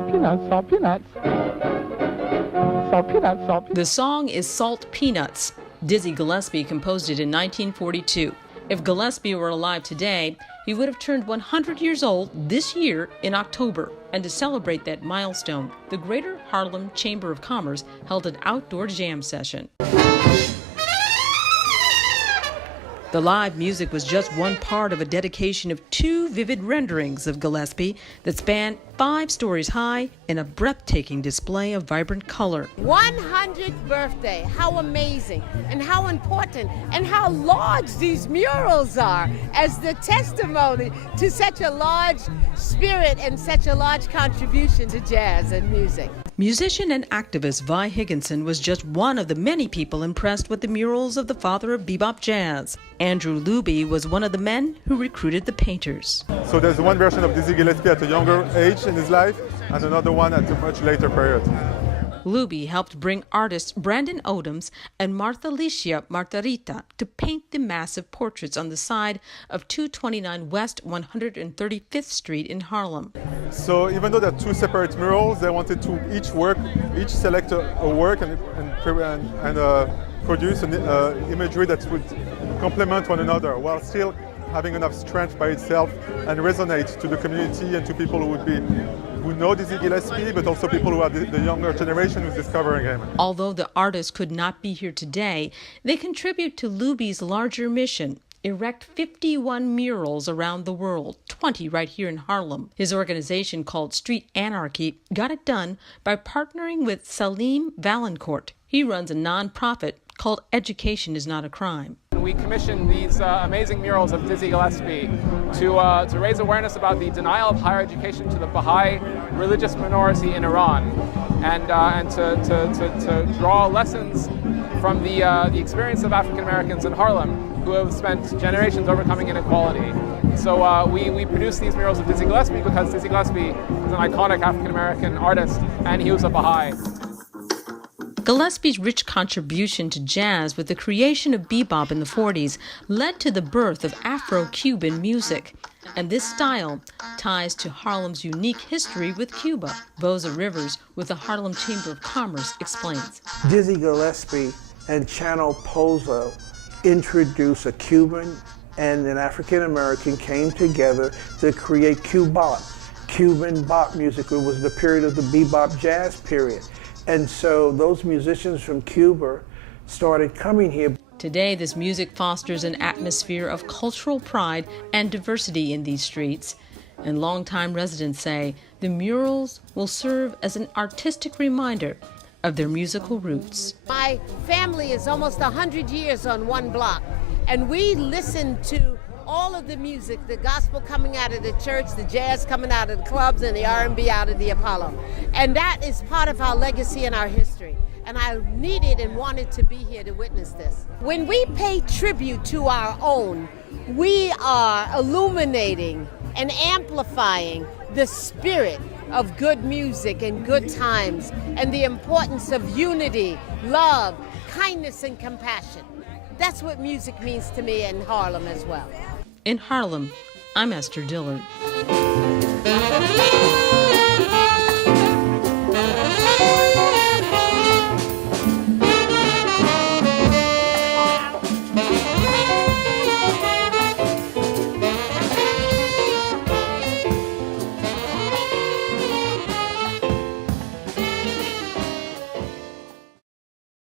salt peanuts, salt peanuts. Salt peanuts, salt peanuts. The song is Salt Peanuts. Dizzy Gillespie composed it in 1942. If Gillespie were alive today, he would have turned 100 years old this year in October. And to celebrate that milestone, the Greater Harlem Chamber of Commerce held an outdoor jam session. The live music was just one part of a dedication of 2 vivid renderings of Gillespie that span 5 stories high in a breathtaking display of vibrant color. 100th birthday, how amazing and how important and how large these murals are as the testimony to such a large spirit and such a large contribution to jazz and music. Musician and activist Vi Higginson was just one of the many people impressed with the murals of the father of bebop jazz. Andrew Luby was one of the men who recruited the painters. So there's one version of Dizzy Gillespie at a younger age in his life and another one at a much later period. Luby helped bring artists Brandon Odoms and Martha Licia Martarita to paint the massive portraits on the side of 229 West 135th Street in Harlem. So even though they're 2 separate murals, they wanted to each select a work and produce an imagery that would complement one another while still having enough strength by itself and resonate to the community and to people who know Dizzy Gillespie, but also people who are the younger generation who's discovering him. Although the artists could not be here today, they contribute to Luby's larger mission: erect 51 murals around the world, 20 right here in Harlem. His organization, called Street Anarchy, got it done by partnering with Salim Valancourt. He runs a nonprofit called Education is Not a Crime. We commissioned these amazing murals of Dizzy Gillespie to raise awareness about the denial of higher education to the Baha'i religious minority in Iran, and to draw lessons from the experience of African Americans in Harlem who have spent generations overcoming inequality. So we produced these murals of Dizzy Gillespie because Dizzy Gillespie is an iconic African American artist, and he was a Baha'i. Gillespie's rich contribution to jazz with the creation of bebop in the 40s led to the birth of Afro-Cuban music. And this style ties to Harlem's unique history with Cuba. Boza Rivers with the Harlem Chamber of Commerce explains. Dizzy Gillespie and Channel Pozo introduced a Cuban and an African American came together to create Cubop, Cuban bop music. It was the period of the bebop jazz period. And so those musicians from Cuba started coming here. Today, this music fosters an atmosphere of cultural pride and diversity in these streets. And longtime residents say the murals will serve as an artistic reminder of their musical roots. My family is almost 100 years on one block, and we listen to all of the music, the gospel coming out of the church, the jazz coming out of the clubs, and the R&B out of the Apollo. And that is part of our legacy and our history. And I needed and wanted to be here to witness this. When we pay tribute to our own, we are illuminating and amplifying the spirit of good music and good times, and the importance of unity, love, kindness, and compassion. That's what music means to me in Harlem as well. In Harlem, I'm Esther Dillard.